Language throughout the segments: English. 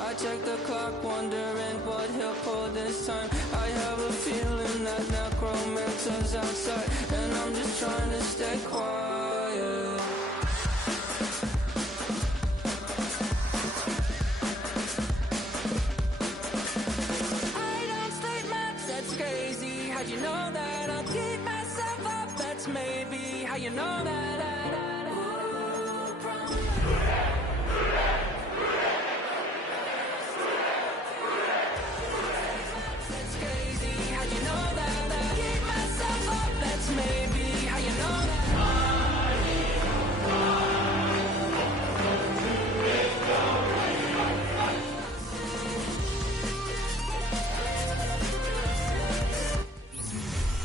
I check the clock, wondering what he'll pull this time. I have a feeling that necromancer's outside, and I'm just trying to stay quiet. I don't sleep much, that's crazy. How'd you know that? I'll keep myself up, that's maybe how you know that.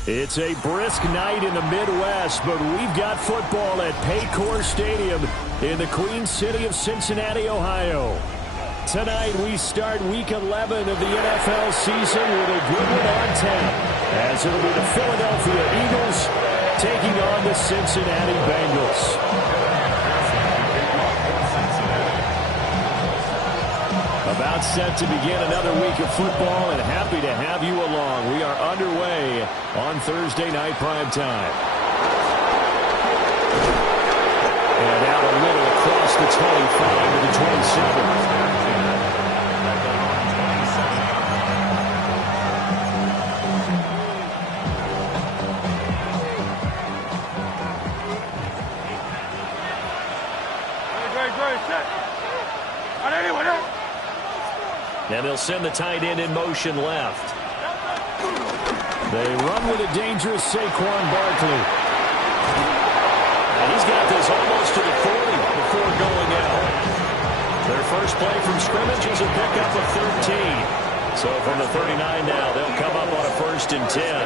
It's a brisk night in the Midwest, but we've got football at Paycor Stadium in the Queen City of Cincinnati, Ohio. Tonight we start Week 11 of the NFL season with a good one on tap, as it'll be the Philadelphia Eagles taking on the Cincinnati Bengals. About set to begin another week of football, and happy to have you along. We are underway on Thursday night prime time. And out a little across the 25 to the 27. And they'll send the tight end in motion left. They run with a dangerous Saquon Barkley. And he's got this almost to the 40 before going out. Their first play from scrimmage is a pickup of 13. So from the 39 now, they'll come up on a 1st and 10. A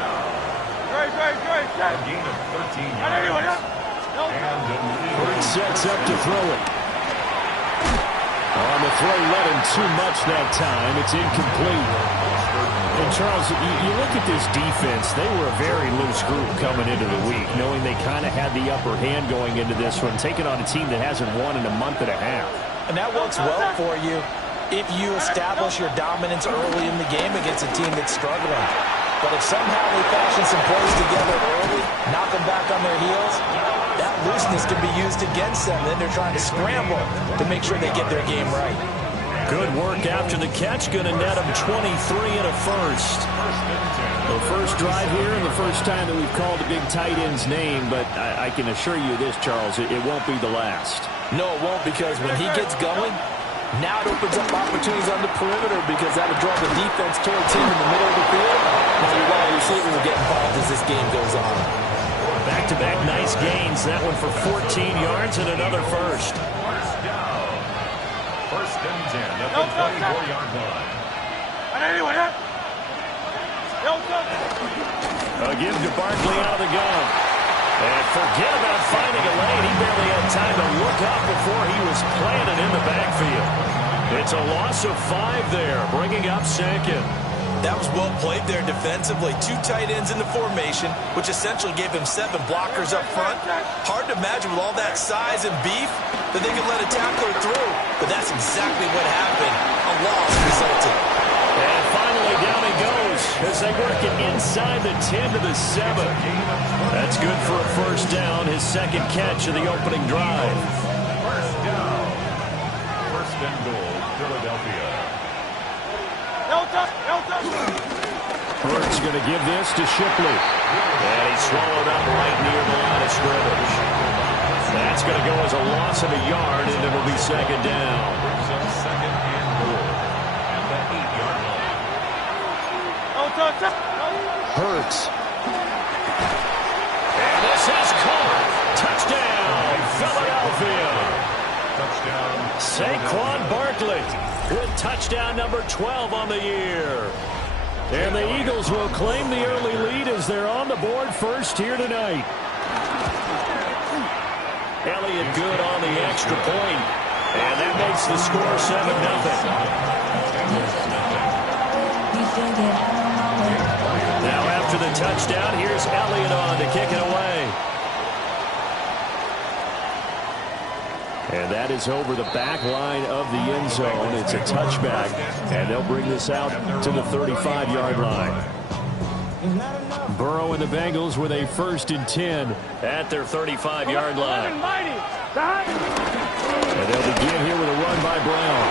gain of 13 yards. Bird sets up to throw it. On the throw, led him too much that time. It's incomplete. And Charles, you look at this defense, they were a very loose group coming into the week, knowing they kind of had the upper hand going into this one, taking on a team that hasn't won in a month and a half. And that works well for you if you establish your dominance early in the game against a team that's struggling. But if somehow they fashion some plays together early, knock them back on their heels, that looseness can be used against them. Then they're trying to scramble to make sure they get their game right. Good work after the catch. Going to net them 23 and a first. The first drive here and the first time that we've called the big tight end's name. But I can assure you this, Charles, it won't be the last. No, it won't, because when he gets going, now it opens up opportunities on the perimeter, because that would draw the defense towards him in the middle of the field. Now your wide receivers will get involved as this game goes on. Back-to-back nice gains. That one for 14 yards and another first. First and 10 at the 24-yard line. A give to Barkley out of the gun. And forget about finding a lane. He barely had time to look up before he was planted in the backfield. It's a loss of 5 there, bringing up second. That was well played there defensively. 2 tight ends in the formation, which essentially gave him 7 blockers up front. Hard to imagine with all that size and beef that they could let a tackler through. But that's exactly what happened. A loss resulted. And finally down he goes as they work it inside the 10 to the 7. That's good for a first down, his second catch of the opening drive. First down. First and goal, Philadelphia. Hurts going to give this to Shipley. And he's swallowed up right near the line of scrimmage. That's going to go as a loss of a yard, and it'll be second down. Brings up second and goal at the 8-yard line. Hurts. And this is caught. Touchdown, Philadelphia. Touchdown. Saquon Barkley with touchdown number 12 on the year. And the Eagles will claim the early lead as they're on the board first here tonight. Elliott good on the extra point. And that makes the score 7-0. Now after the touchdown, here's Elliott on to kick it away. And that is over the back line of the end zone. It's a touchback, and they'll bring this out to the 35-yard line. Burrow and the Bengals with a 1st and 10 at their 35-yard line. And they'll begin here with a run by Brown.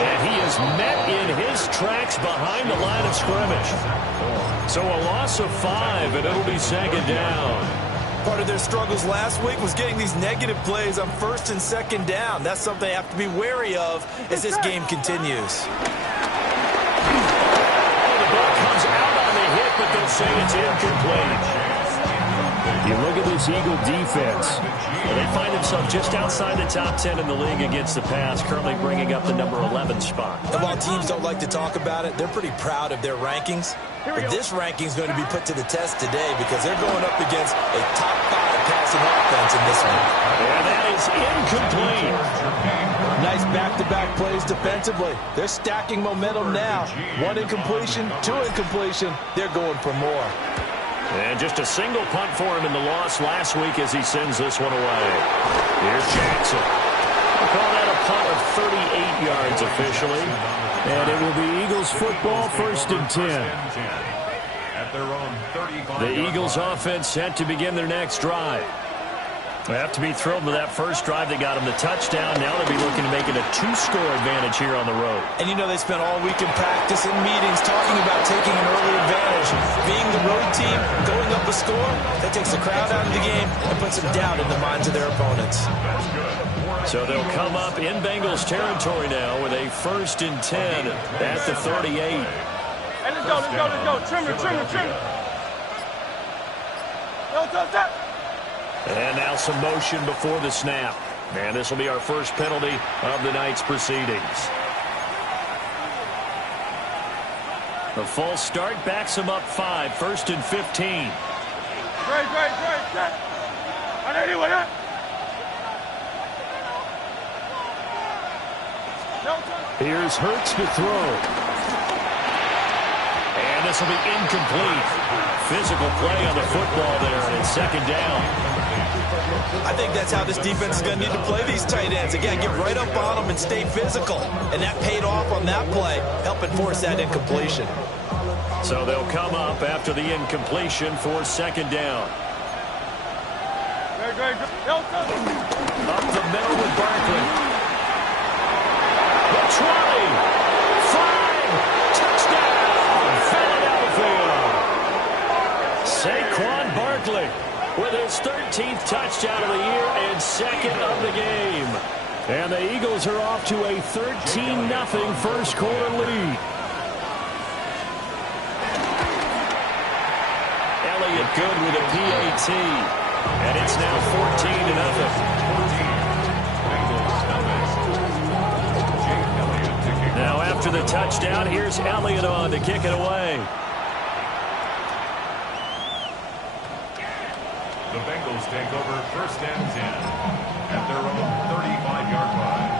And he is met in his tracks behind the line of scrimmage. So a loss of 5, and it'll be 2nd down. Part of their struggles last week was getting these negative plays on 1st and 2nd down. That's something they have to be wary of as this game continues. The ball comes out on the hit, but they'll say it's incomplete. You look at this Eagle defense. They find themselves just outside the top 10 in the league against the pass, currently bringing up the number 11 spot. And while teams don't like to talk about it, they're pretty proud of their rankings. But this ranking is going to be put to the test today because they're going up against a top 5 passing offense in this one. And that is incomplete. Nice back-to-back plays defensively. They're stacking momentum now. 1 incompletion, 2 incompletion. They're going for more. And just a single punt for him in the loss last week as he sends this one away. Here's Jackson. We'll call that a punt of 38 yards officially. And it will be Eagles football, 1st and 10. The Eagles offense set to begin their next drive. They have to be thrilled with that first drive that got them the touchdown. Now they'll be looking to make it a 2-score advantage here on the road. And you know they spent all week in practice and meetings talking about taking an early advantage. Being the road team, going up a score, that takes the crowd out of the game and puts some doubt in the minds of their opponents. So they'll come up in Bengals territory now with a 1st and 10 at the 38. Hey, let's go. Trim it. Yo, stop. And now some motion before the snap. And this will be our first penalty of the night's proceedings. The false start backs him up 5, 1st and 15. Great. Here's Hurts to throw. And this will be incomplete. Physical play on the football there, and it's 2nd down. I think that's how this defense is going to need to play these tight ends. Again, get right up on them and stay physical. And that paid off on that play, helping force that incompletion. So they'll come up after the incompletion for 2nd down. Great. Up the middle with Barkley. The 20. 5. Touchdown, Philadelphia. Saquon Barkley with his 13th touchdown of the year and 2nd of the game. And the Eagles are off to a 13-0 first quarter lead. Elliott good with a PAT. And it's now 14-0. Now after the touchdown, here's Elliott on to kick it away. The Bengals take over 1st and 10 at their own 35-yard line.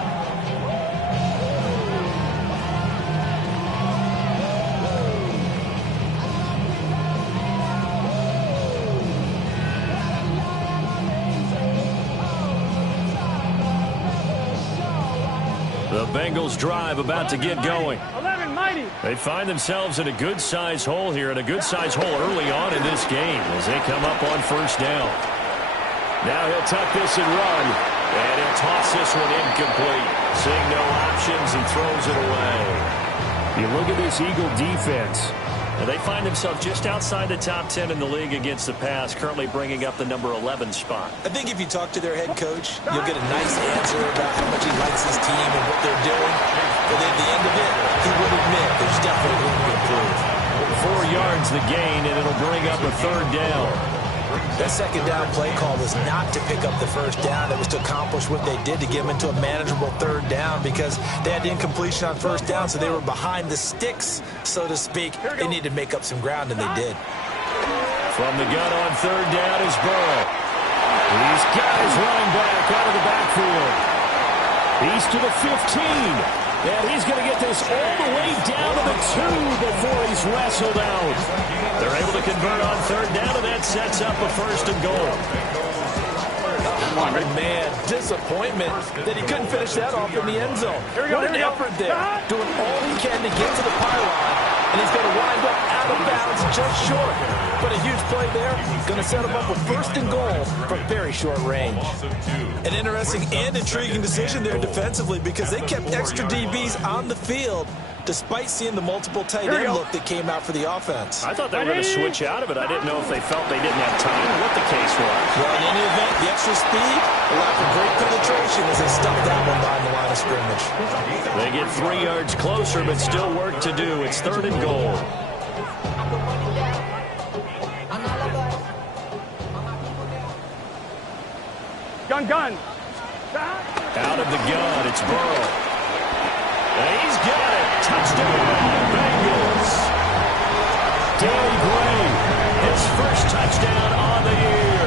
The Bengals drive about to get going. 11, mighty. They find themselves in a good-sized hole here, and a good-sized hole early on in this game as they come up on 1st down. Now he'll tuck this and run, and he'll toss this one incomplete. Seeing no options, he throws it away. You look at this Eagle defense. They find themselves just outside the top 10 in the league against the pass, currently bringing up the number 11 spot. I think if you talk to their head coach, you'll get a nice answer about how much he likes his team and what they're doing. But at the end of it, he would admit there's definitely room to improve. 4 yards the gain, and it'll bring up a 3rd down. That 2nd down play call was not to pick up the 1st down. It was to accomplish what they did to get them into a manageable 3rd down because they had the incompletion on 1st down, so they were behind the sticks, so to speak. They needed to make up some ground, and they did. From the gun on 3rd down is Burrow. These guys running back out of the backfield. He's to the 15. And he's going to get this all the way down to the 2 before he's wrestled out. They're able to convert on 3rd down, and that sets up a 1st and goal. Oh, man, disappointment that he couldn't finish that off in the end zone. What an effort there, doing all he can to get to the pylon, and he's going to wind up out of bounds just short. But a huge play there, going to set him up with first and goal from very short range. An interesting and intriguing decision there defensively because they kept extra DBs on the field despite seeing the multiple tight end look that came out for the offense. I thought they were going to switch out of it. I didn't know if they felt they didn't have time or what the case was. Well, in any event, the extra speed, a lack of great penetration as they stuffed that one behind the line of scrimmage. They get 3 yards closer, but still work to do. It's third and goal. Gun. Out of the gun, it's Burrow. And he's got it. Touchdown, Bengals. Danny Gray, his first touchdown on the year.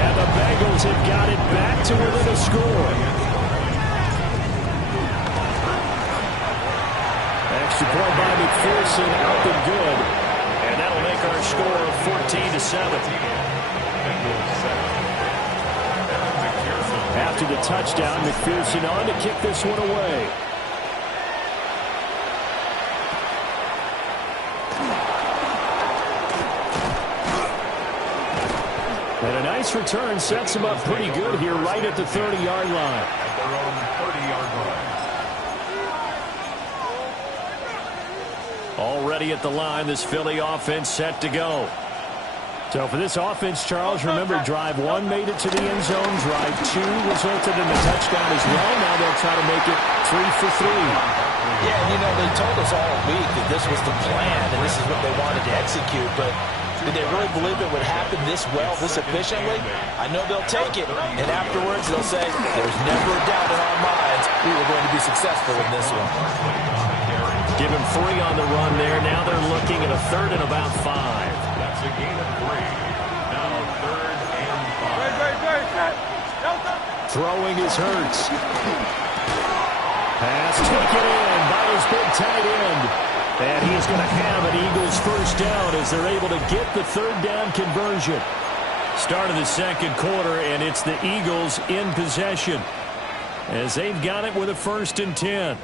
And the Bengals have got it back to within a score. Extra point by McPherson, up and good. And that'll make our score 14-7. After the touchdown, McPherson on to kick this one away. And a nice return sets him up pretty good here right at the 30-yard line. At their own 30-yard line. Already at the line, this Philly offense set to go. So for this offense, Charles, remember, drive 1 made it to the end zone. Drive 2 resulted in a touchdown as well. Now they'll try to make it 3 for 3. Yeah, and you know, they told us all week that this was the plan and this is what they wanted to execute, but did they really believe it would happen this well, this efficiently? I know they'll take it, and afterwards they'll say, there's never a doubt in our minds we were going to be successful in this one. Give him 3 on the run there. Now they're looking at a third and about 5. That's a gain of 3. Now third and 5. Throwing is Hurts. Pass taken in by his big tight end. And he's going to have an Eagles first down as they're able to get the third down conversion. Start of the second quarter, and it's the Eagles in possession as they've got it with a 1st and 10.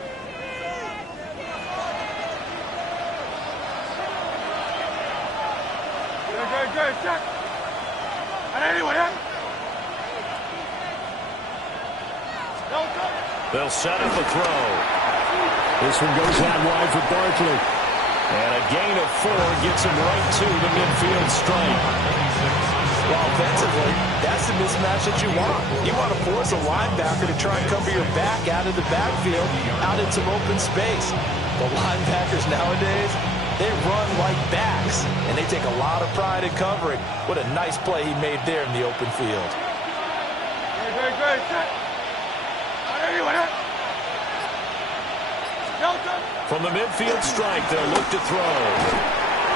They'll set up a throw. This one goes out wide for Barkley. And a gain of 4 gets him right to the midfield stripe. Well, offensively, that's the mismatch that you want. You want to force a linebacker to try and cover your back out of the backfield, out in some open space. The linebackers nowadays, they run like backs, and they take a lot of pride in covering. What a nice play he made there in the open field. From the midfield strike, they'll look to throw.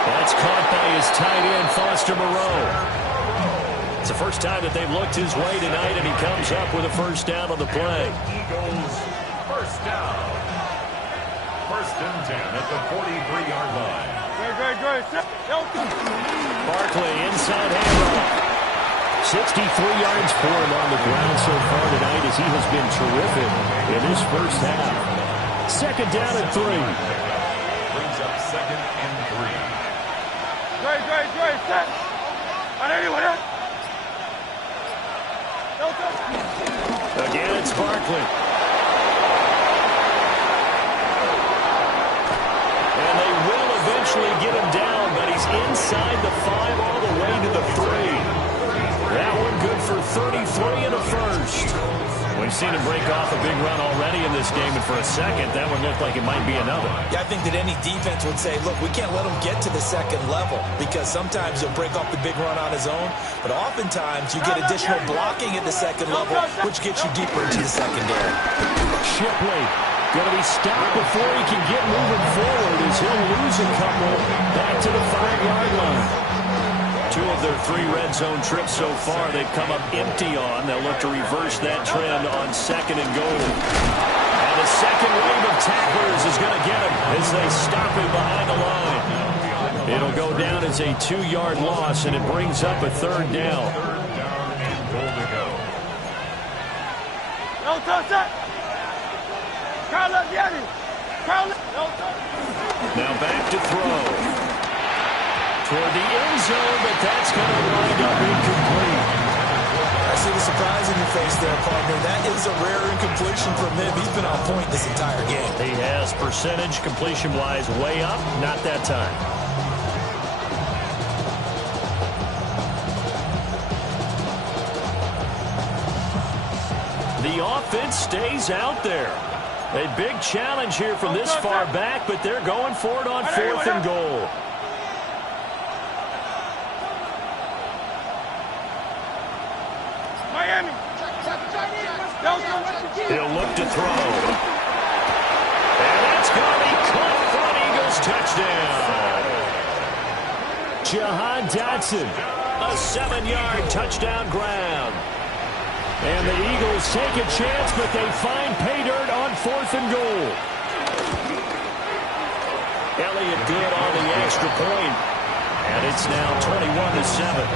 That's caught by his tight end, Foster Moreau. It's the first time that they've looked his way tonight, and he comes up with a first down on the play. Eagles first down. 1st and 10 at the 43-yard line. Barkley inside handoff. 63 yards for him on the ground so far tonight as he has been terrific in this first half. 2nd down and 3. Brings up 2nd and 3. Again, it's Barkley. And they will eventually get him down, but he's inside the 5 all the way to the 3. That one good for 33 and a first. We've seen him break off a big run already in this game, and for a second, that one looked like it might be another. Yeah, I think that any defense would say, look, we can't let him get to the second level because sometimes he'll break off the big run on his own, but oftentimes you get additional blocking at the second level, which gets you deeper into the secondary. Shipley going to be stopped before he can get moving forward as he'll lose a couple back to the 5-yard line. 2 of their 3 red zone trips so far they've come up empty on. They'll look to reverse that trend on 2nd and goal. And the second wave of tacklers is going to get him as they stop him behind the line. It'll go down as a 2-yard loss, and it brings up a 3rd down. 3rd down and goal to go. Now back to throw. Toward the end zone, but that's going to wind up incomplete. I see the surprise in your face there, partner. That is a rare incompletion from him. He's been on point this entire game. He has percentage completion-wise way up. Not that time. The offense stays out there. A big challenge here from this far back, but they're going for it on 4th and goal. Miami. He'll look to throw. And that's going to be caught for an Eagles touchdown. Jahan Dotson, a 7-yard touchdown grab. And the Eagles take a chance, but they find pay dirt on 4th and goal. Elliott good on the extra point. And it's now 21-7.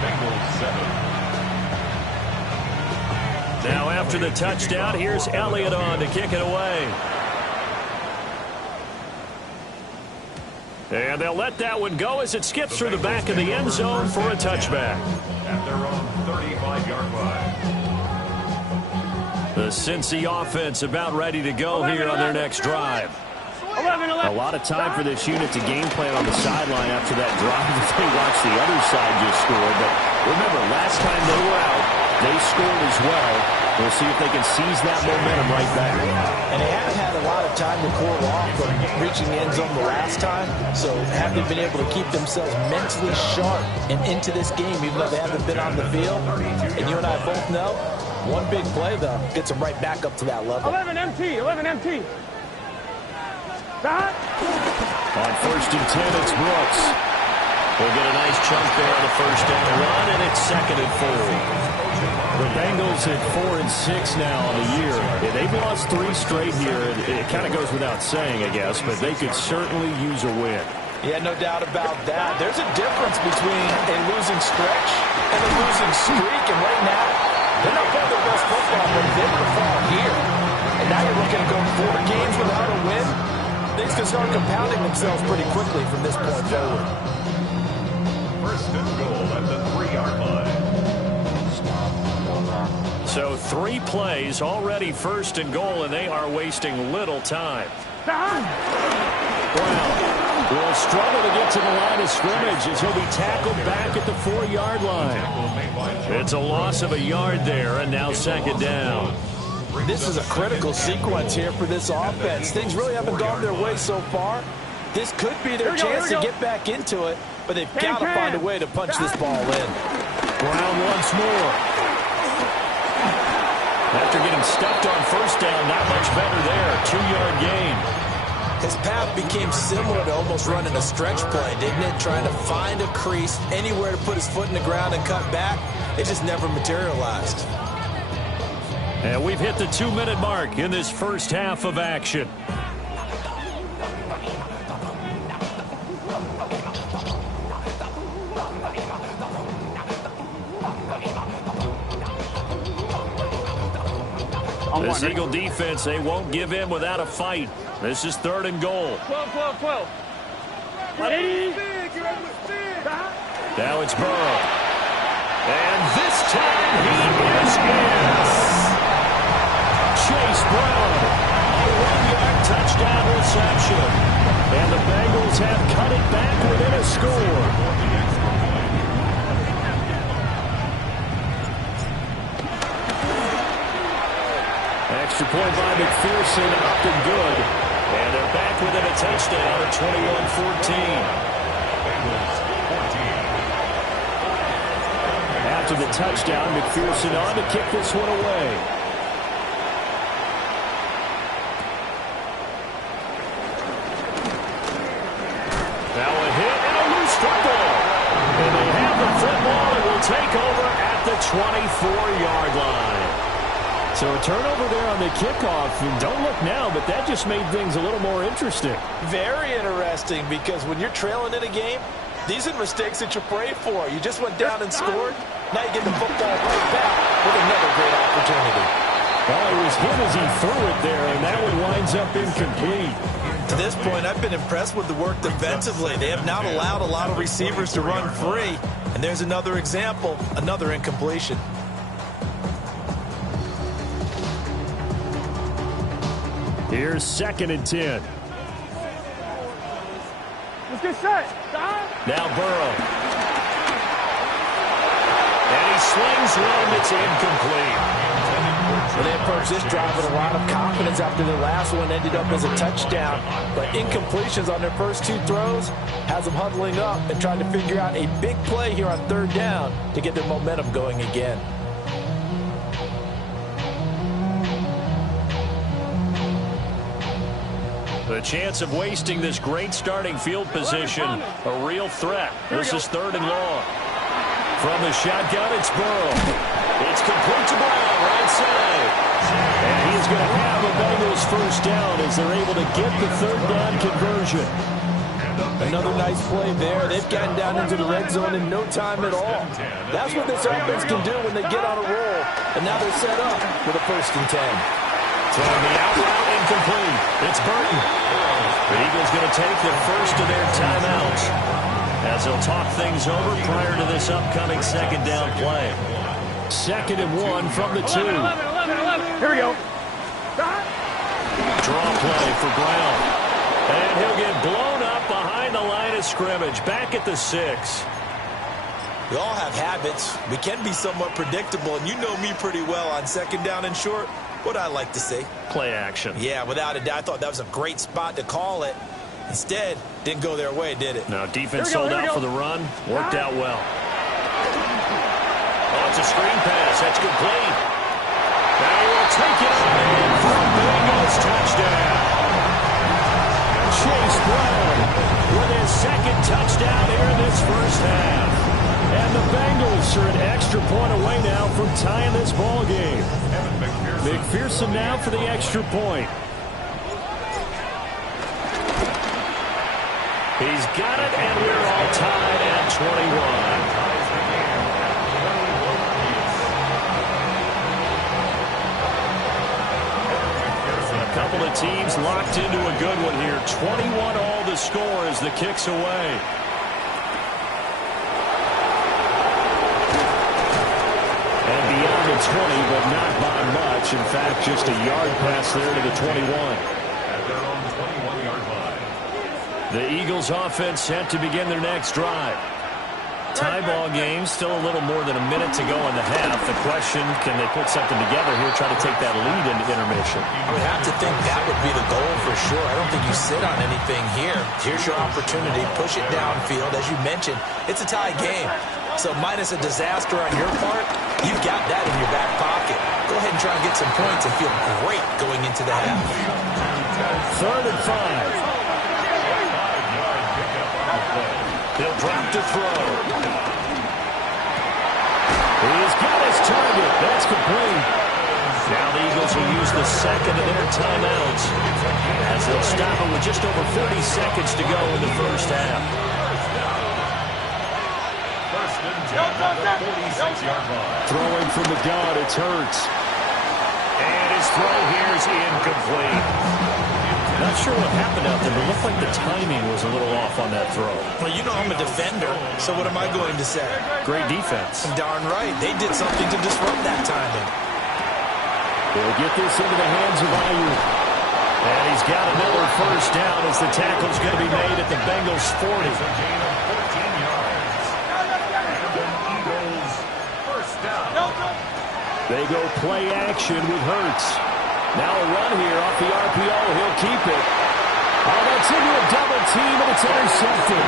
Bengals 7. Now after the touchdown, here's Elliott on to kick it away. And they'll let that one go as it skips through the back of the end zone for a touchback. At their own 35-yard line. The Cincy offense about ready to go here on their next drive. A lot of time for this unit to game plan on the sideline after that drive as they watch the other side just score. But remember, last time they were out, they scored as well. We'll see if they can seize that momentum right back. And they haven't had a lot of time to cool off from reaching the end zone the last time. So haven't been able to keep themselves mentally sharp and into this game, even though they haven't been on the field. And you and I both know, one big play, though, gets them right back up to that level. 11 MT. On 1st and 10, it's Brooks. We'll get a nice chunk there on the first down run, and it's 2nd and 4. The Bengals at 4-6 now on the year. Yeah, they've lost 3 straight here. It kind of goes without saying, I guess, but they could certainly use a win. Yeah, no doubt about that. There's a difference between a losing stretch and a losing streak, and right now, they're not playing their best football, but they were far here. And now you're looking to go 4 games without a win. Things can start compounding themselves pretty quickly from this point forward. 1st and goal at the 3-yard line. So 3 plays already 1st and goal, and they are wasting little time. Brown will struggle to get to the line of scrimmage as he'll be tackled back at the 4-yard line. It's a loss of a yard there, and now 2nd down. This is a critical sequence here for this offense. Things really haven't gone their way so far. This could be their chance to get back into it, but they've got to find a way to punch this ball in. Brown once more. After getting stuffed on 1st down, not much better there. 2-yard gain. His path became similar to almost running a stretch play, didn't it? Trying to find a crease, anywhere to put his foot in the ground and cut back. It just never materialized. And we've hit the 2-minute mark in this first half of action. This Eagle defense, they won't give in without a fight. This is 3rd and goal. 12. Now it's Burrow. And this time he is in. Chase Brown, a 1-yard touchdown reception. And the Bengals have cut it back within a score. Extra point by McPherson, up and good. And they're back within a touchdown at 21-14. After the touchdown, McPherson on to kick this one away. Now a hit and a loose football. And they have the football and will take over at the 24-yard line. So a turnover there on the kickoff. And don't look now, but that just made things a little more interesting. Very interesting, because when you're trailing in a game, these are mistakes that you pray for. You just went down and scored. Now you get the football right back with another great opportunity. Oh, he was hit as he threw it there, and that one winds up incomplete. To this point, I've been impressed with the work defensively. They have not allowed a lot of receivers to run free. And there's another example, another incompletion. Here's 2nd and 10. Let's get set. Now Burrow. And he swings one. It's incomplete. Well, they approached this drive with a lot of confidence after their last one ended up as a touchdown. But incompletions on their first 2 throws has them huddling up and trying to figure out a big play here on 3rd down to get their momentum going again. The chance of wasting this great starting field position, a real threat. This is 3rd and long. From the shotgun, it's Burrow. It's complete to Brown, right side. And he's going to have a Bengals first down as they're able to get the 3rd down conversion. Another nice play there. They've gotten down into the red zone in no time at all. That's what this offense can do when they get on a roll. And now they're set up for the 1st and 10. Throwing the out route, incomplete. It's Burton. The Eagles going to take the first of their timeouts as they'll talk things over prior to this upcoming 2nd down play. 2nd and 1 from the 2. 11. Here we go. Draw play for Brown. And he'll get blown up behind the line of scrimmage. Back at the 6. We all have habits. We can be somewhat predictable, and you know me pretty well on 2nd down and short. What I like to say. Play action. Yeah, without a doubt. I thought that was a great spot to call it. Instead, didn't go their way, did it? No, defense sold out for the run. Worked out well. Oh, it's a screen pass. That's complete. Now we'll take it on for a Bengals touchdown. Chase Brown with his 2nd touchdown here in this first half. And the Bengals are an extra point away now from tying this ball game. McPherson now for the extra point. He's got it, and we're all tied at 21. A couple of teams locked into a good one here. 21 all the score as the kick's away. And beyond the 20, but not by much. In fact, just a yard pass there to the 21. At their own 21-yard line. The Eagles offense set to begin their next drive. Tie ball game, still a little more than a minute to go in the half. The question, can they put something together here, try to take that lead into intermission? I would have to think that would be the goal for sure. I don't think you sit on anything here. Here's your opportunity. Push it downfield. As you mentioned, it's a tie game. So minus a disaster on your part, you've got that in your back pocket. Go ahead and try and get some points and feel great going into the half. 3rd and 5. He'll drop to throw. He's got his target. That's complete. Now the Eagles will use the 2nd of their timeouts as they'll stop it with just over 30 seconds to go in the first half. 1st and 10 at the 46-yard line. Throwing from the gun, it's Hurts. And his throw here is incomplete. Not sure what happened out there, but it looked like the timing was a little off on that throw. Well, you know I'm a defender, so what am I going to say? Great defense. Darn right. They did something to disrupt that timing. They'll get this into the hands of Ayuk. And he's got another first down as the tackle's going to be made at the Bengals 40. A gain of 14 yards. And the Eagles first down. They go play action with Hurts. Now a run here off the RPO. He'll keep it. Oh, that's into a double team, and it's intercepted.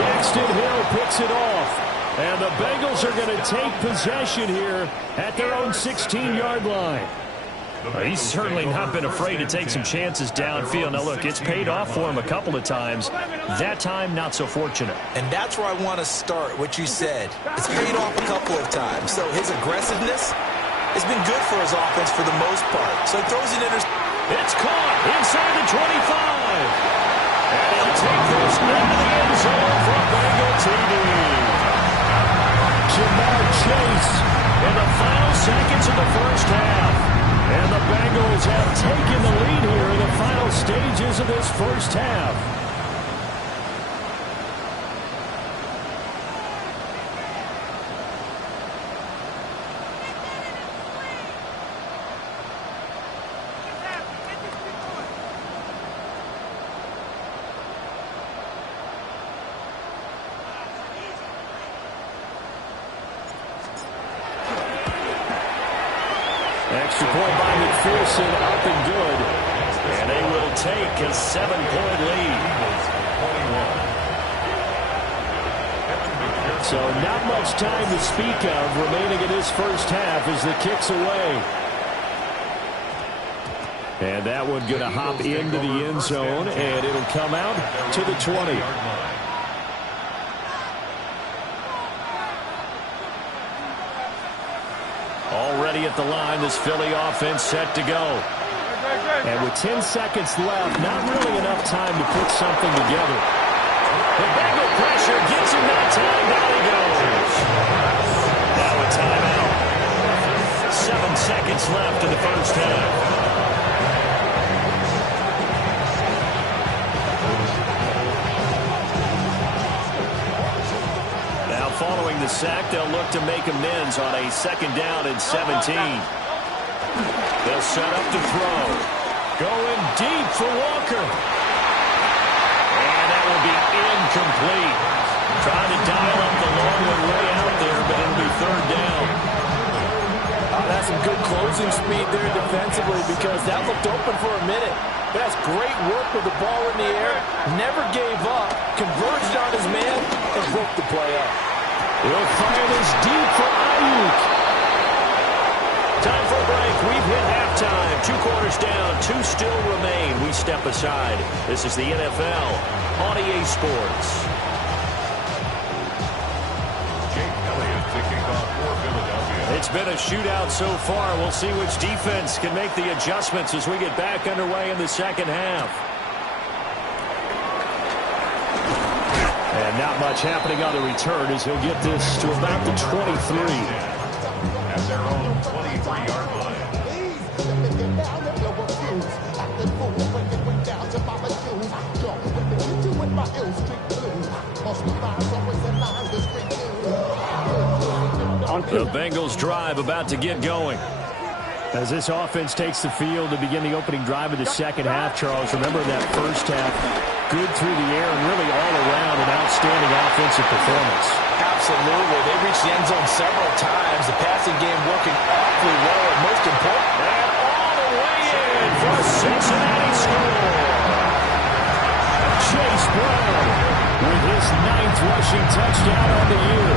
Daxton Hill picks it off. And the Bengals are going to take possession here at their own 16-yard line. He's certainly not been afraid to take some chances downfield. Now, look, it's paid off for him a couple of times. That time, not so fortunate. And that's where I want to start, what you said. It's paid off a couple of times. So his aggressiveness has been good for his offense for the most part. So he throws an interception. It's caught inside the 25. And he'll take this into the end zone for Bengal TD. Jamar Chase in the final seconds in the first half. And the Bengals have taken the lead here in the final stages of this first half. Extra point by McPherson, up and good. And they will take a 7-point lead. So not much time to speak of remaining in this first half as the kick's away. And that one going to hop into the end zone, and it'll come out to the 20. Already at the line, this Philly offense set to go. And with 10 seconds left, not really enough time to put something together. The Bengal pressure gets him that time. Down he goes. Now a timeout. 7 seconds left in the first half. Following the sack, they'll look to make amends on a 2nd down and 17. They'll set up to throw. Going deep for Walker. And that will be incomplete. Trying to dial up the long one way out there, but it'll be 3rd down. That's some good closing speed there defensively because that looked open for a minute. But that's great work with the ball in the air. Never gave up. Converged on his man and broke the play up. He'll fire this deep for Ayuk. Time for a break. We've hit halftime. 2 quarters down. 2 still remain. We step aside. This is the NFL on EA Sports. Jake Elliott to kick off for Philadelphia. It's been a shootout so far. We'll see which defense can make the adjustments as we get back underway in the second half. And not much happening on the return as he'll get this to about the 23. At their own 23-yard line. The Bengals drive about to get going. As this offense takes the field to begin the opening drive of the second half, Charles, remember that first half, good through the air and really all around an outstanding offensive performance. Absolutely. They reached the end zone several times. The passing game working awfully well, and most important, and all the way in for a Cincinnati score. Chase Brown with his 9th rushing touchdown on the year.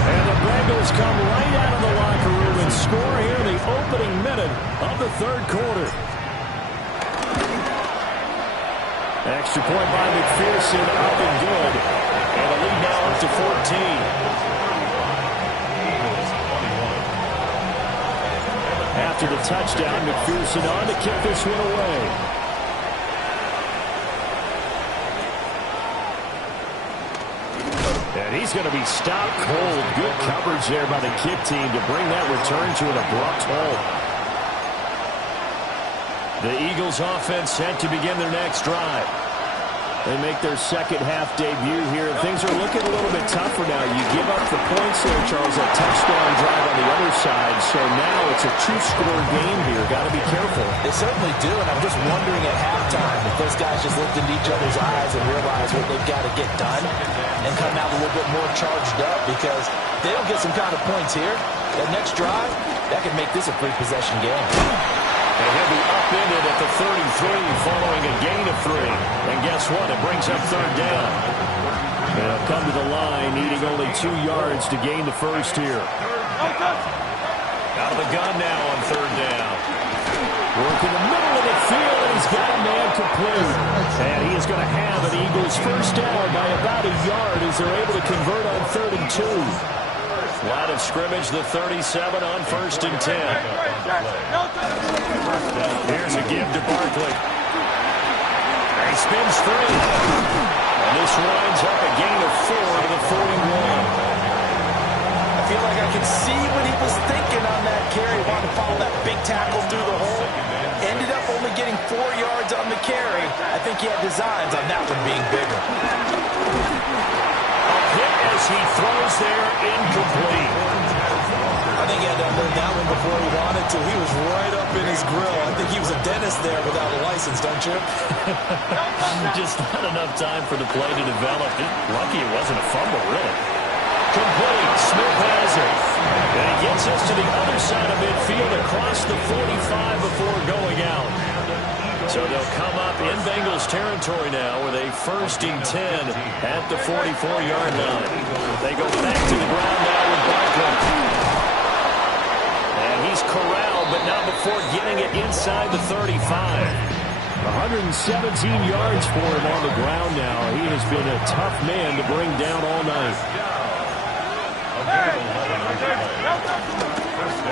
And the Bengals come right out of the locker room and score here in the opening minute of the 3rd quarter. Extra point by McPherson, up and good. And the lead now up to 14. After the touchdown, McPherson on to kick this one away. And he's going to be stopped cold. Good coverage there by the kick team to bring that return to an abrupt halt. The Eagles offense set to begin their next drive. They make their second half debut here. Things are looking a little bit tougher now. You give up the points there, Charles, that touchdown drive on the other side. So now it's a 2-score game here. Got to be careful. They certainly do, and I'm just wondering at halftime if those guys just looked into each other's eyes and realize what they've got to get done and come out a little bit more charged up, because they don't get some kind of points here. That next drive, that could make this a 3-possession game. And he'll be upended at the 33 following a gain of 3. And guess what? It brings up 3rd down. And he'll come to the line needing only 2 yards to gain the first here. Out of the gun now on 3rd down. Working the middle of the field, and he's got a man complete. And he is going to have an Eagles first down by about a yard as they're able to convert on 3rd and 2. Line of scrimmage, the 37 on 1st and 10. Here's a give to Barkley. He spins free. And this winds up a gain of 4 to the 41. I feel like I could see what he was thinking on that carry. Wanted to follow that big tackle through the hole. Ended up only getting 4 yards on the carry. I think he had designs on that one being bigger. A hit as he throws there, incomplete. I think he had to unload that one before he wanted to. He was right up in his grill. I think he was a dentist there without a license, don't you? Just not enough time for the play to develop. Lucky it wasn't a fumble, really. Complete. Smith has it. And he gets us to the other side of midfield across the 45 before going out. So they'll come up in Bengals territory now with a 1st and 10 at the 44-yard line. They go back to the ground now with Barkley. And he's corralled, but not before getting it inside the 35. 117 yards for him on the ground now. He has been a tough man to bring down all night.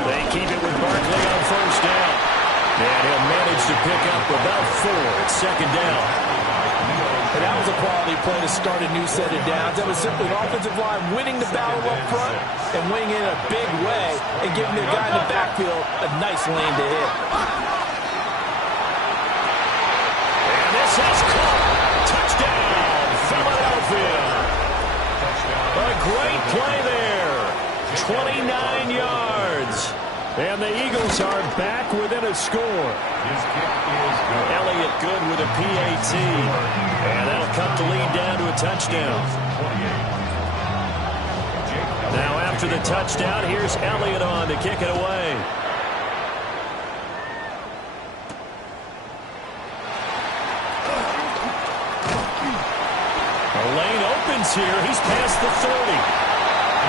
They keep it with Barkley on 1st down. And he'll manage to pick up about 4 at 2nd down. And that was a quality play to start a new set of downs. That was simply an offensive line winning the battle up front and winning in a big way and giving their guy in the backfield a nice lane to hit. And this is caught. Touchdown, Philadelphia. A great play there. 29 yards. And the Eagles are back within a score. Elliott good with a PAT. And that'll cut the lead down to a touchdown. Now after the touchdown, here's Elliott on to kick it away. The lane opens here. He's past the 30.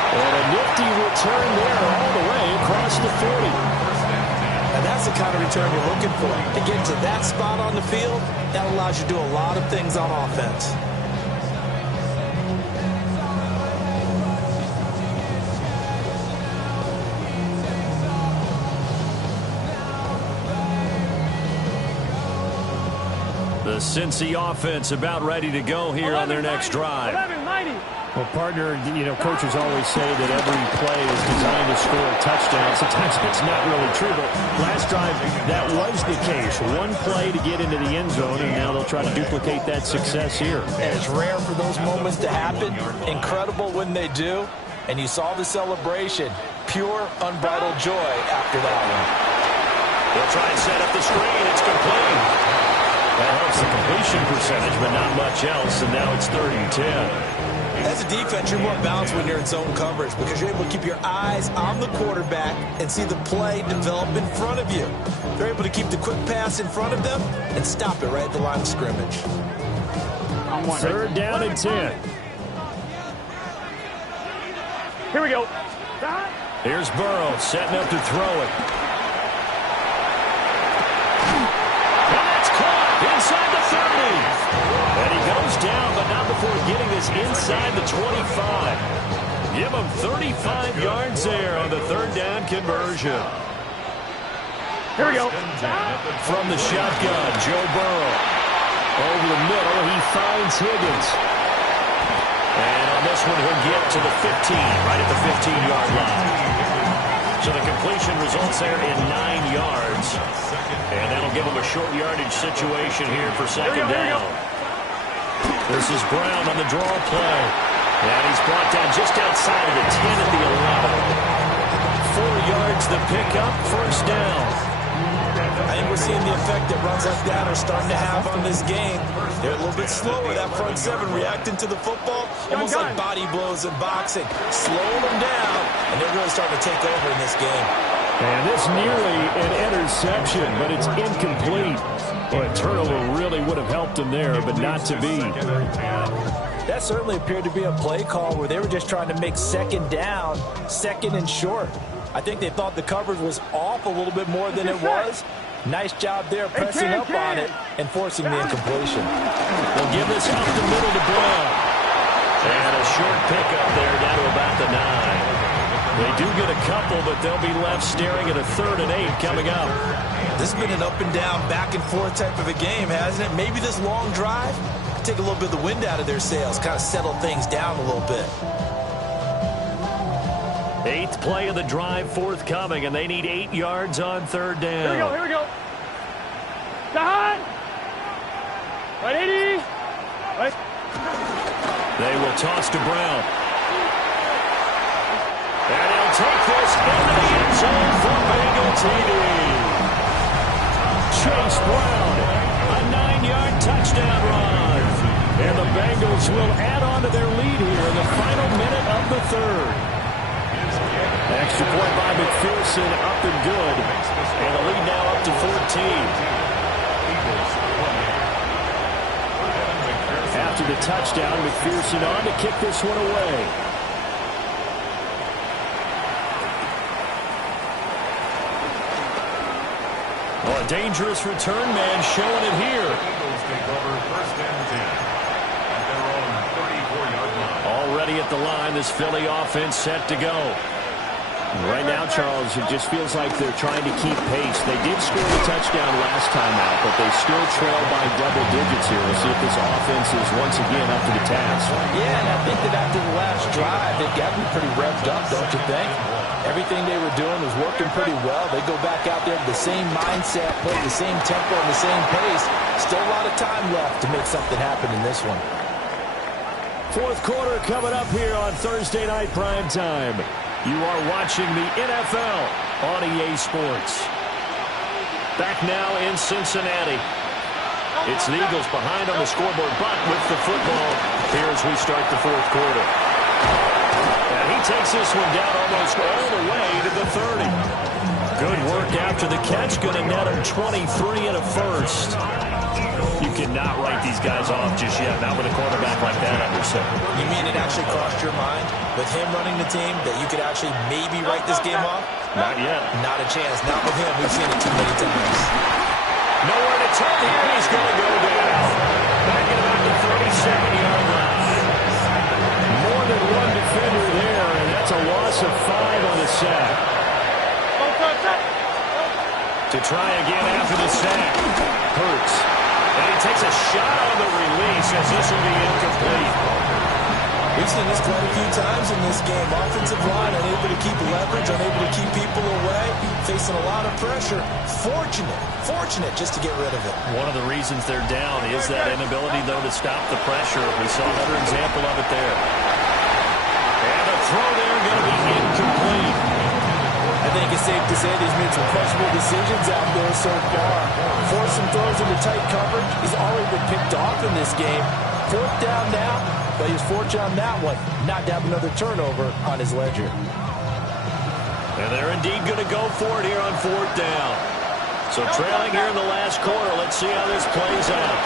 And a nifty return there all the way across the 40. And that's the kind of return you're looking for. To get to that spot on the field, that allows you to do a lot of things on offense. The Cincy offense about ready to go here on their next drive. 11-90. Well, partner, coaches always say that every play is designed to score a touchdown. Sometimes that's not really true, but last drive, that was the case. One play to get into the end zone, and now they'll try to duplicate that success here. And it's rare for those moments to happen. Incredible when they do. And you saw the celebration. Pure, unbridled joy after that one. They'll try and set up the screen. It's complete. That helps the completion percentage, but not much else, and now it's 3rd and 10. As a defense, you're more balanced when you're in zone coverage because you're able to keep your eyes on the quarterback and see the play develop in front of you. They're able to keep the quick pass in front of them and stop it right at the line of scrimmage. 3rd down and 10. Here we go. Here's Burrow setting up to throw it. And that's caught inside the 30. And he goes down, but not before getting this inside the 25. Give him 35 yards there on the 3rd down conversion. Here we go. From the shotgun, Joe Burrow. Over the middle, he finds Higgins. And on this one, he'll get to the 15, right at the 15-yard line. So the completion results there in 9 yards. And that'll give him a short yardage situation here for 2nd down. This is Brown on the draw play. And he's brought down just outside of the 10 at the 11. 4 yards the pickup, 1st down. I think we're seeing the effect that runs like that are starting to have on this game. They're a little bit slower, that front 7, reacting to the football, almost like body blows in boxing. Slowing them down, and they're really starting to take over in this game. And this nearly an interception, but it's incomplete. Well, a turnover really would have helped him there, but not to be. That certainly appeared to be a play call where they were just trying to make 2nd down, 2nd and short. I think they thought the coverage was off a little bit more than it was. Nice job there pressing up on it and forcing the incompletion. They'll give this up the middle to Brown. And a short pickup there down to about the 9. They do get a couple, but they'll be left staring at a 3rd and 8 coming up. This has been an up and down, back and forth type of a game, hasn't it? Maybe this long drive take a little bit of the wind out of their sails, kind of settle things down a little bit. Eighth play of the drive forthcoming, and they need 8 yards on third down. Here we go. Down. 180. Right. They will toss to Brown. And he'll take this into the end zone for Bengal TD. Chase Brown, a 9-yard touchdown run. And the Bengals will add on to their lead here in the final minute of the third. Extra point by McPherson, up and good. And the lead now up to 14. After the touchdown, McPherson on to kick this one away. Oh, a dangerous return man showing it here. Eagles take over first and 10 at their own 34-yard line. Already at the line, this Philly offense set to go. Right now, Charles, it just feels like they're trying to keep pace. They did score a touchdown last time out, but they still trail by double digits here. We'll see if this offense is once again up to the task. Yeah, and I think that after the last drive, it got me pretty revved up, don't you think? Everything they were doing was working pretty well. They go back out there with the same mindset, play the same tempo and the same pace. Still a lot of time left to make something happen in this one. Fourth quarter coming up here on Thursday Night Prime Time. You are watching the NFL on EA Sports. Back now in Cincinnati. It's the Eagles behind on the scoreboard, but with the football here as we start the fourth quarter. And he takes this one down almost all the way to the 30. Good work after the catch. Going to net him 23 and a first. You cannot write these guys off just yet, not with a quarterback like that under center. You mean it actually crossed your mind with him running the team that you could actually maybe write this game off? Not yet. Not a chance. Not with him. We've seen it too many times. Nowhere to turn here. He's going to go down. Back at about the 37-yard line. More than one defender there, and that's a loss of 5 on the sack. To try again after the sack. Hurts. And he takes a shot on the release as this will be incomplete. We've seen this quite a few times in this game. Offensive line unable to keep leverage, unable to keep people away, facing a lot of pressure. Fortunate just to get rid of it. One of the reasons they're down is that inability, though, to stop the pressure. We saw another example of it there. And a throw there going to be incomplete. I think it's safe to say he's made some questionable decisions out there so far. Forcing throws into tight coverage. He's already been picked off in this game. Fourth down now, but he was fortunate on that one not to have another turnover on his ledger. And they're indeed going to go for it here on fourth down. So trailing here in the last quarter, let's see how this plays out.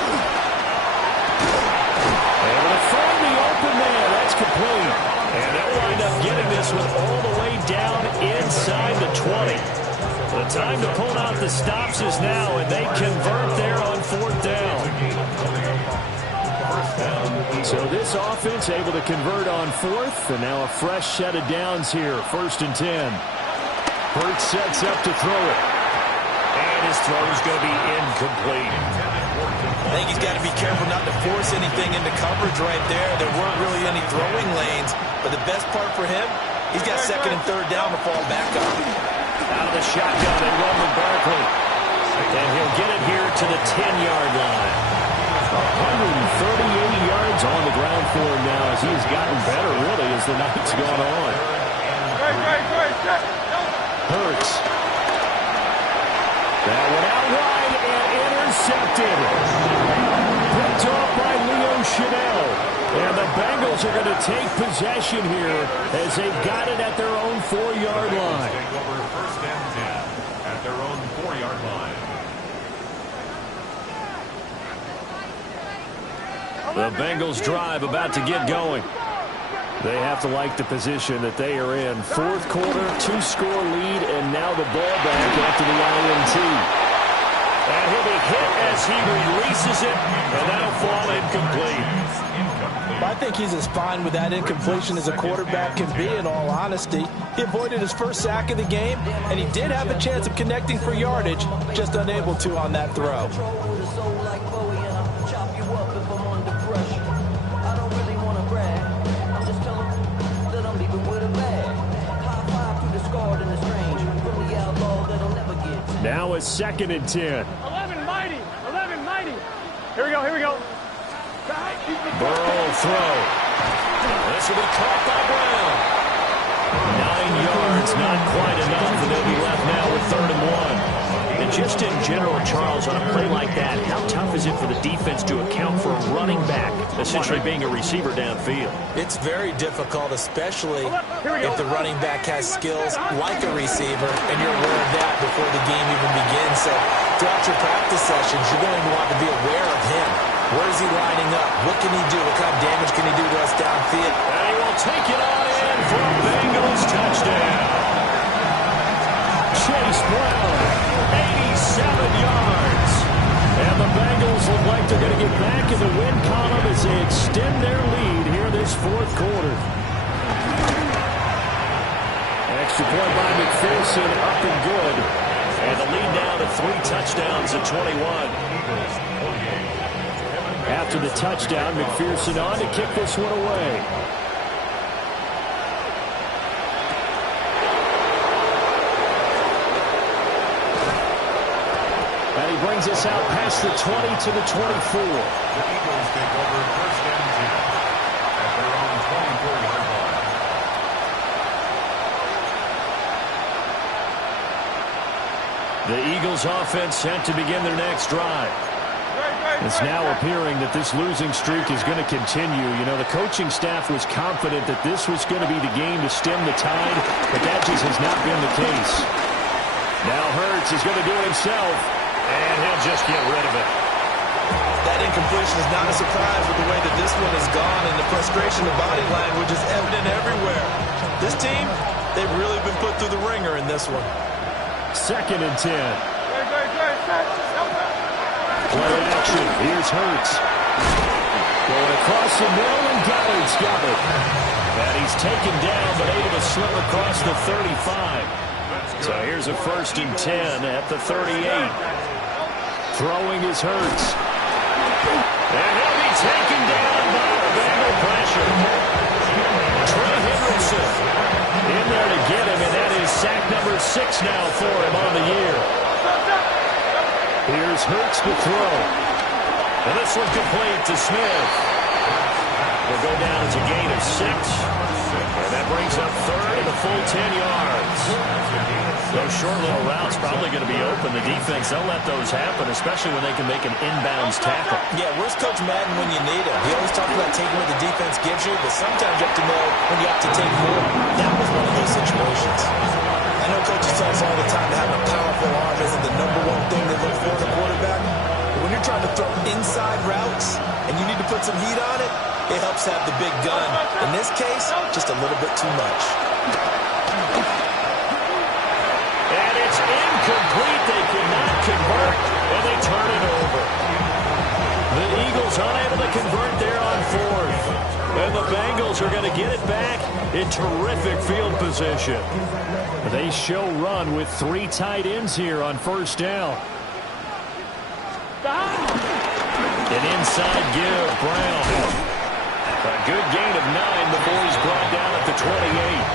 Able to find the open man. That's complete. And they'll wind up getting this one all the way down inside the 20. The time to pull out the stops is now, and they convert there on fourth down. So this offense able to convert on fourth, and now a fresh set of downs here, 1st and 10. Hurts sets up to throw it. And his throw is going to be incomplete. I think he's got to be careful not to force anything into coverage right there. There weren't really any throwing lanes, but the best part for him, he's got 2nd and 3rd down to fall back on. Out of the shotgun, they run with Barkley. And he'll get it here to the 10-yard line. 138 yards on the ground for him now as he's gotten better, really, as the night's gone on. Hurts. That one out wide and intercepted. Picked off by Leo Chanel. And the Bengals are going to take possession here as they've got it at their own 4-yard line. Take over 1st and 10 at their own 4-yard line. The Bengals drive about to get going. They have to like the position that they are in. Fourth quarter, 2-score lead, and now the ball back after the INT. And he'll be hit as he releases it, and that'll fall incomplete. I think he's as fine with that incompletion as a quarterback can be, in all honesty. He avoided his first sack of the game, and he did have a chance of connecting for yardage, just unable to on that throw. now a 2nd and 10. 11 mighty. 11 mighty. Here we go. Here we go. Burrow will throw. This will be caught by Brown. 9 yards, not quite enough, and they'll be left now with 3rd and 1. And just in general, Charles, on a play like that, how tough is it for the defense to account for a running back essentially being a receiver downfield? It's very difficult, especially if the running back has skills like a receiver, and you're aware of that before the game even begins. So throughout your practice sessions, you're going to want to be aware of him. Where is he lining up? What can he do? What kind of damage can he do to us downfield? And he will take it on in for a Bengals touchdown. Chase Brown, 87 yards. And the Bengals look like they're going to get back in the win column as they extend their lead here this 4th quarter. Extra point by McPherson, up and good. And the lead now to 3 touchdowns at 21. After the touchdown, McPherson on to kick this one away. And he brings us out past the 20 to the 24. The Eagles take over 1st and 10 at their own 24-yard line. The Eagles offense set to begin their next drive. It's now appearing that this losing streak is going to continue. You know, the coaching staff was confident that this was going to be the game to stem the tide, but that just has not been the case. Now Hurts is going to do it himself, and he'll just get rid of it. That incompletion is not a surprise with the way that this one has gone, and the frustration of body language is evident everywhere. This team, they've really been put through the ringer in this one. 2nd and 10. Play action. Here's Hurts. Going across the middle, and Gallard's got it. And he's taken down, but able to slip across the 35. So here's a 1st and 10 at the 38. Throwing is Hurts. And he'll be taken down by the Bengal pressure. Trey Hendrickson in there to get him, and that is sack number 6 now for him on the year. Here's Hurts to throw. And this one complete to Smith. Will go down as a gain of 6. And that brings up 3rd and a full 10 yards. Those short little routes probably going to be open. The defense, they'll let those happen, especially when they can make an inbounds tackle. Yeah, where's Coach Madden when you need him? He always talks about taking what the defense gives you, but sometimes you have to know when you have to take more. That was one of those situations. I know coaches tell us all the time that having a powerful arm isn't the #1 thing they look for in a quarterback. But when you're trying to throw inside routes and you need to put some heat on it, it helps have the big gun. In this case, just a little bit too much. And it's incomplete. They cannot convert, and they turn it over. The Eagles unable to convert there on 4th. And the Bengals are going to get it back in terrific field position. They show run with 3 tight ends here on 1st down. An inside give, Brown. A good gain of 9 before he's brought down at the 28.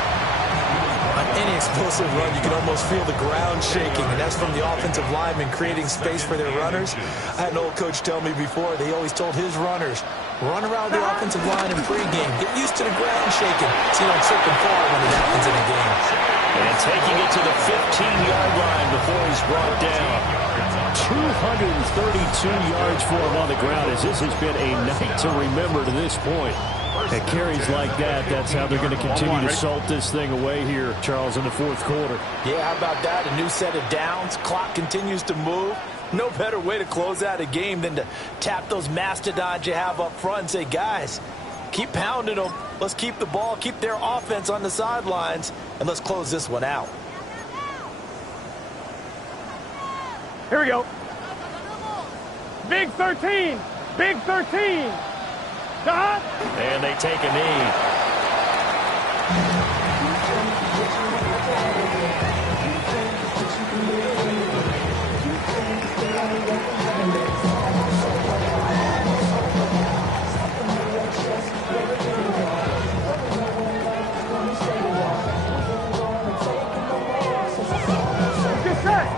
On any explosive run, you can almost feel the ground shaking, and that's from the offensive linemen creating space for their runners. I had an old coach tell me before, they always told his runners, run around the offensive line in pregame. Get used to the ground shaking so you don't trip and fall when it happens in a game. And taking it to the 15-yard line before he's brought down. 232 yards for him on the ground, as this has been a night to remember to this point. At carries like that, that's how they're going to continue to salt this thing away here, Charles, in the 4th quarter. Yeah, how about that? A new set of downs. Clock continues to move. No better way to close out a game than to tap those mastodons you have up front and say, guys, keep pounding them. Let's keep the ball, keep their offense on the sidelines, and let's close this one out. Here we go. Big 13. Big 13. Dot. And they take a knee. Good set.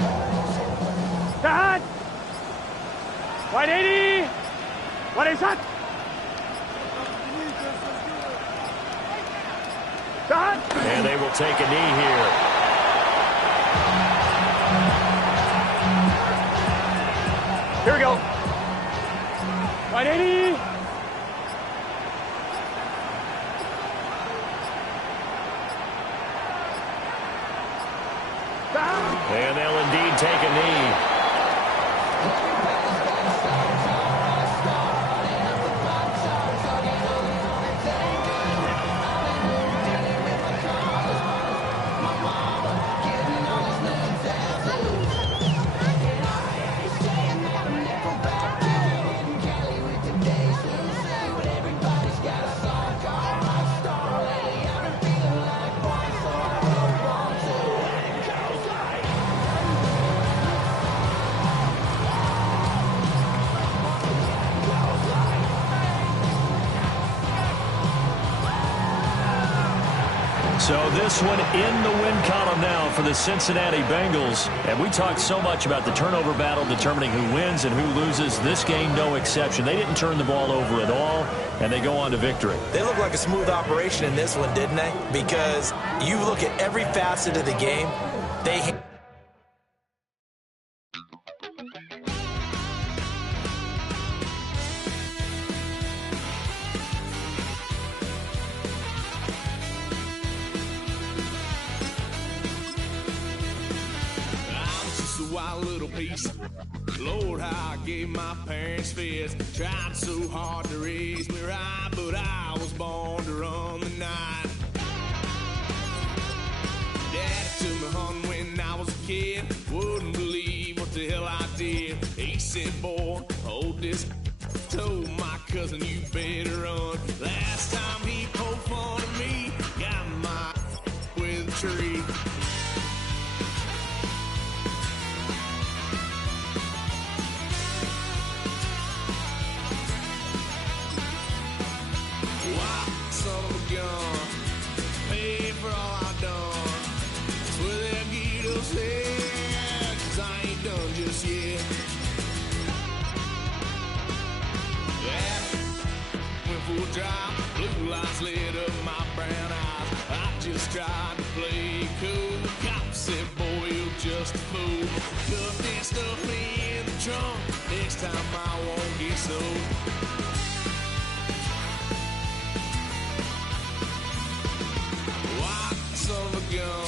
What is that? And they will take a knee here. Here we go. 180. And they'll indeed take a knee. So this one in the win column now for the Cincinnati Bengals. And we talked so much about the turnover battle determining who wins and who loses. This game, no exception. They didn't turn the ball over at all, and they go on to victory. They look like a smooth operation in this one, didn't they? Because you look at every facet of the game, they... Wild little piece. Lord, how I gave my parents fits. Tried so hard to raise me right, but I was born to run the night. Daddy took me home when I was a kid. Wouldn't believe what the hell I did. He said, boy, hold this. Told my cousin, you better run. Last time he poked fun at me, got my with a tree. Son of a gun, paid for all I done. Swear they'll get us head, 'cause I ain't done just yet. Yeah, went full drive, blue lights lit up my brown eyes. I just tried to play cool. Cop said, boy, you're just a fool. Cuffed and stuffed me in the trunk. Next time I won't get sold. Son of a gun.